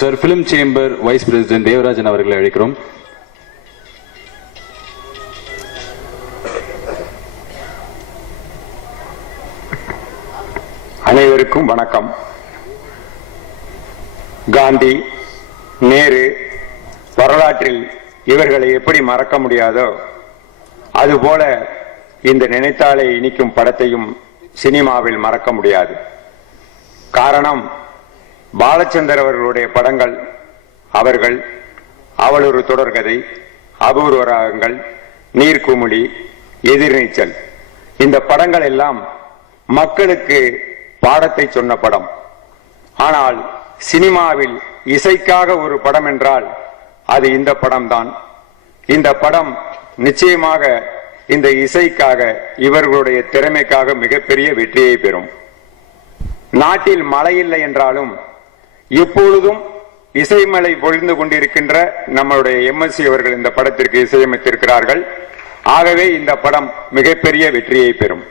Sir, film chamber vice president Devarajan அவர்களை அழைக்கிறோம். அனைவருக்கும் வணக்கம். காந்தி, நேரு வரலாற்றில் இவர்களை எப்படி மறக்க முடியாதோ அதுபோல இந்த நினைத்தாலே இனிக்கும் படத்தையும் சினிமாவில் மறக்க முடியாது. காரணம், பாலச்சந்தர் அவர்களுடைய படங்கள், அவர்கள் அவள் ஒரு தொடர்கதை, அபூர்வ ராகங்கள், நீர்க்குமிழி, எதிர்நீச்சல், இந்த படங்கள் எல்லாம் மக்களுக்கு பாடத்தை சொன்ன படம். ஆனால் சினிமாவில் இசைக்காக ஒரு படம் என்றால் அது இந்த படம்தான். இந்த படம் நிச்சயமாக இந்த இசைக்காக, இவர்களுடைய திறமைக்காக மிகப்பெரிய வெற்றியை பெறும். நாட்டில் மழை இல்லை என்றாலும் எப்பொழுதும் இசைமலை பொழிந்து கொண்டிருக்கின்ற நம்மளுடைய எம்எஸ்சி அவர்கள் இந்த படத்திற்கு இசையமைத்திருக்கிறார்கள். ஆகவே இந்த படம் மிகப்பெரிய வெற்றியை பெறும்.